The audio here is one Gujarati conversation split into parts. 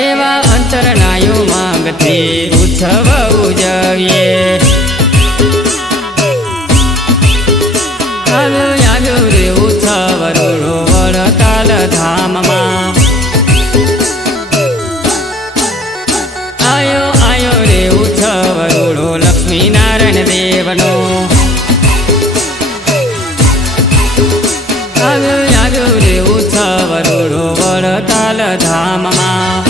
એવા અંતરનાયું માંગથી ઉત્સવ ઉજવીએ. આવ્યો રે ઉત્સવ રૂડો વડતાલ ધામમાં. આયો રે ઉત્સવ રૂડો લક્ષ્મીનારાયણ દેવનો. આવ્યો રે ઉત્સવ રૂડો વડતાલ ધામમાં.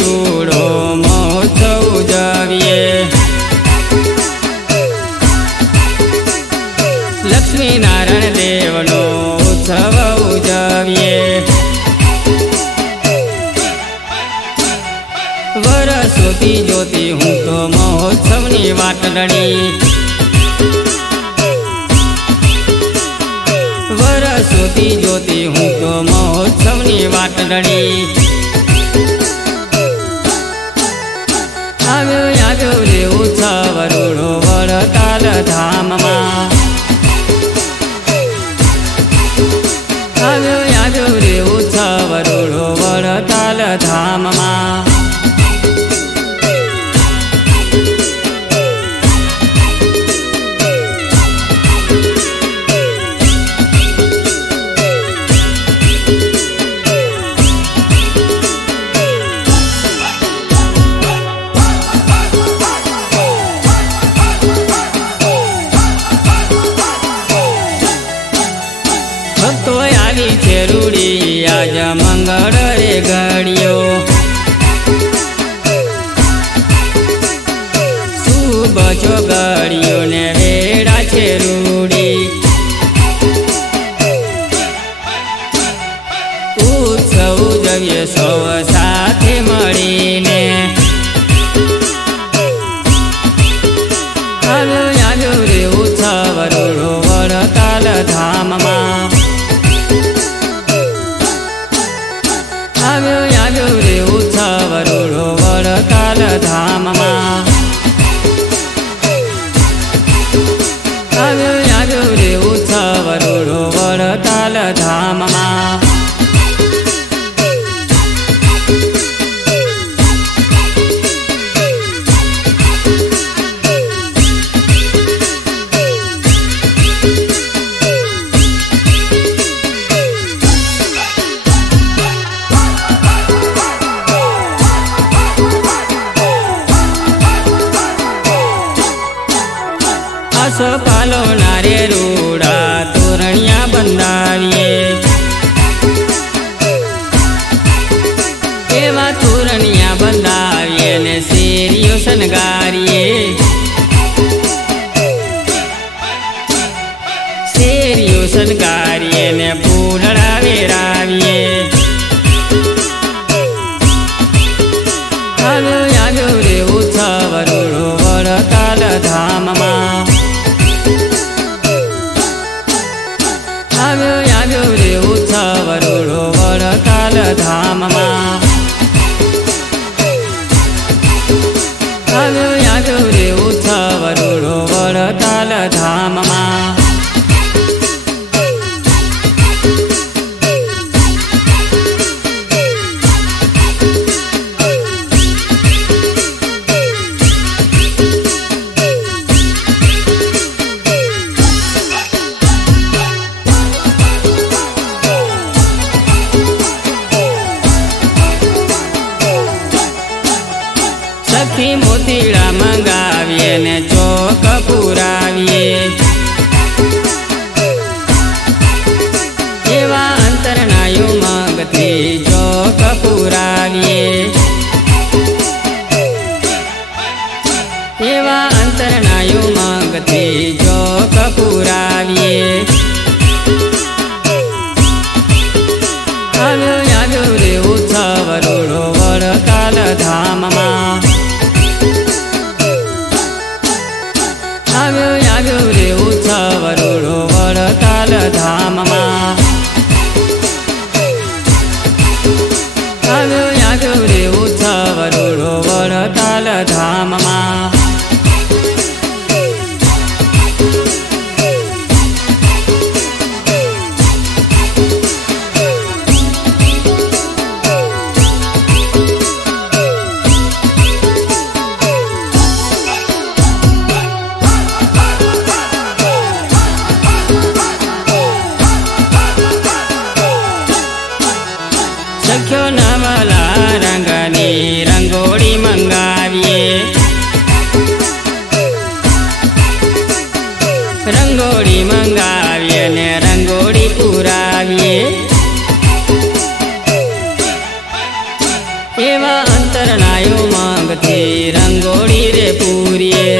રૂડો મહોત્સવ ઉજવીએ. લક્ષ્મીનારાયણ દેવનો ઉત્સવ ઉજવીએ. વરસોથી જોતી હું તો મહોત્સવની વાટડી. વરસોથી જોતી હું તો મહોત્સવની વાટડી. આવ્યો રે ઉત્સવ રૂડો વડતાલ ધામમાં. આવ્યો રે ઉત્સવ રૂડો વડતાલ ધામમાં. ભક્તો આવી છે રૂડી આજ મંગળ રે ઘડિયો. શુભ છો ઘડિયો ને વેડા છે રૂડી. ઉત્સવ ઉજવીએ સૌ સાથે મળીને. આવ્યો રે ઉત્સવ રૂડો વડતાલ ધામમાં. આવ્યો રે ઉત્સવ રૂડો વડતાલ ધામમાં. આવ્યો રે ઉત્સવ રૂડો વડતાલ ધામમાં. આસોપાલો નારે રૂડા તોરણિયા બંધાવીએ. એવા તોરણિયા બંધાવીએ ને શેરીઓ શણગારીએ. શેરીઓ શણગારીએ ને ફૂલડા વેરાવીએ. આવ્યો રે ઉત્સવ રૂડો વડતાલ ધામમાં. આવ્યો રે ઉત્સવ રૂડો વડતાલ ધામમાં. આવ્યો રે ઉત્સવ રૂડો વડતાલ ધામમાં. સખી મોતીડા મંગાવીએ ને ચોક પુરાવીએ. એવા અંતરનાયું માંગથી ચોક પુરાવીએ. એવા અંતરનાયું માંગથી ચોક પુરાવીએ. આવ્યો રે ઉત્સવ રૂડો વડતાલ ધામમાં. ધામમાં સખ્યો નવલા રંગની રંગોળી મંગાવીએ રંગોળી મંગાવીએ ને રંગોળી પુરાવીએ એવા અંતરનાયો માંગથી રંગોળી રે પૂરીએ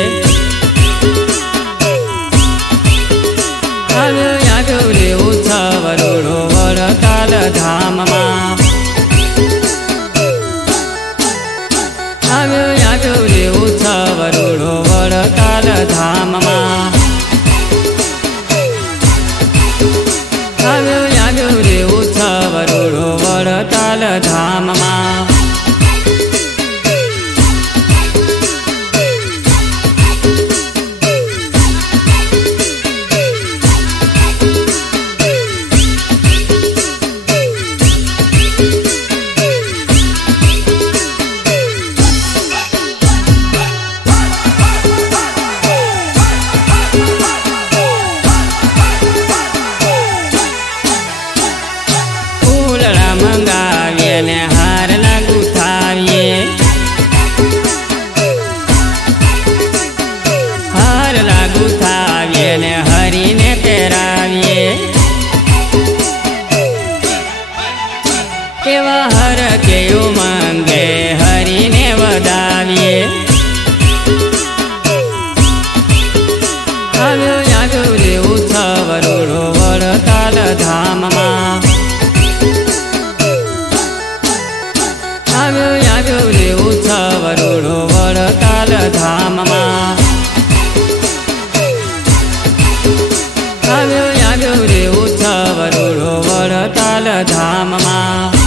આવ્યો આવ્યો રે ઉત્સવ રોડો વડતાલ ધામમાં આવ્યો આવ્યો રે ઉત્સવ રોડો વડતાલ ધામમાં આવ્યો આવ્યો રે ઉત્સવ રોડો વડતાલ ધામમાં મંગાવીએ ને હારના ગુથાવીએ હારના ગુથાવીએ ને હરીને પહેરાવીએ એવા હર કેવું માંગે હરીને વધાવીએ આવ્યો આવ્યો રે ઉત્સવ રોડો વડતાલ ધામમાં આવ્યો આવ્યો રે ઉત્સવ રોડો વડતાલ ધામમાં આવ્યો આવ્યો રે ઉત્સવ રોડો વડતાલ ધામમાં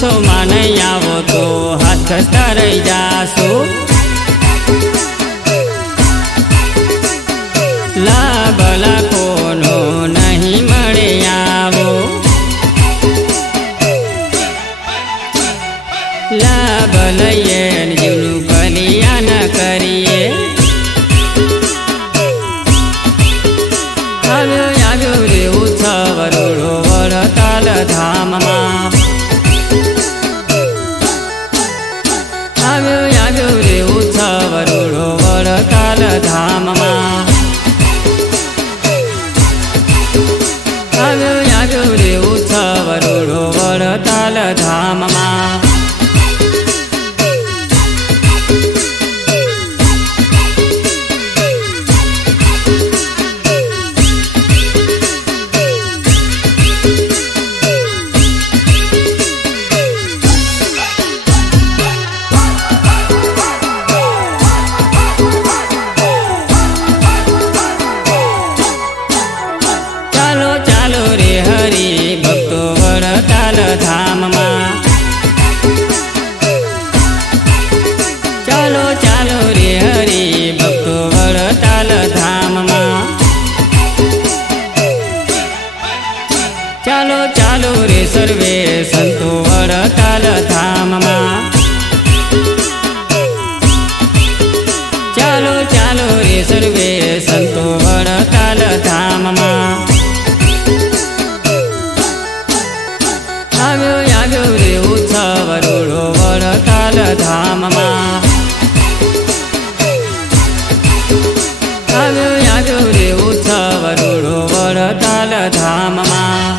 ઉત્સવમાં નહીં આવો તો હાથ ખસતા રહી જાશો લાભ લાખોનો નહીં મળે આવો લાભ લઈએ જીવનું કલ્યાણ કરીએ આવ્યો આવ્યો રે ઉત્સવ રોડો વડતાલ ધામમાં આવ્યો આવ્યો રે ઉત્સવ રોડો વડતાલ ધામમાં આવ્યો આવ્યો રે ઉત્સવ રોડો વડતાલ ધામમાં ચાલો રે હરી ભક્તો વડતાલ ધામમાં ચાલો ચાલો રે હરી ભક્તો વડતાલ ધામમાં ચાલો ચાલો રે સર્વે સંતો વડતાલ ધામમાં ચાલો ચાલો રે સર્વે સંતો વડતાલ ધામમાં આવ્યો આવ્યો રે ઉત્સવ રોડો વડતાલ ધામમાં આવ્યો આવ્યો રે ઉત્સવ રોડો વડતાલ ધામમાં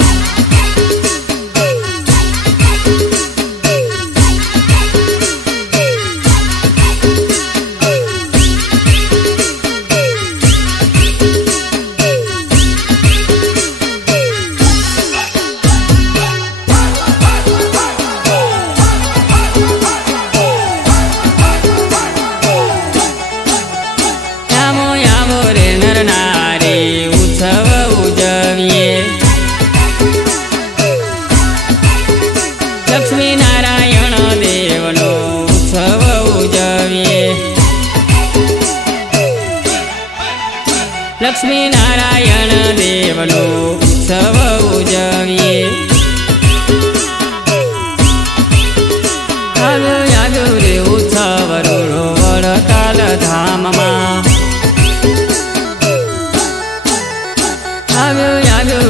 લક્ષ્મી નારાયણ દેવનો ઉત્સવ ઉજવીએ આવ્યો રે ઉત્સવ રૂડો વડતાલ ધામમાં આવ્યો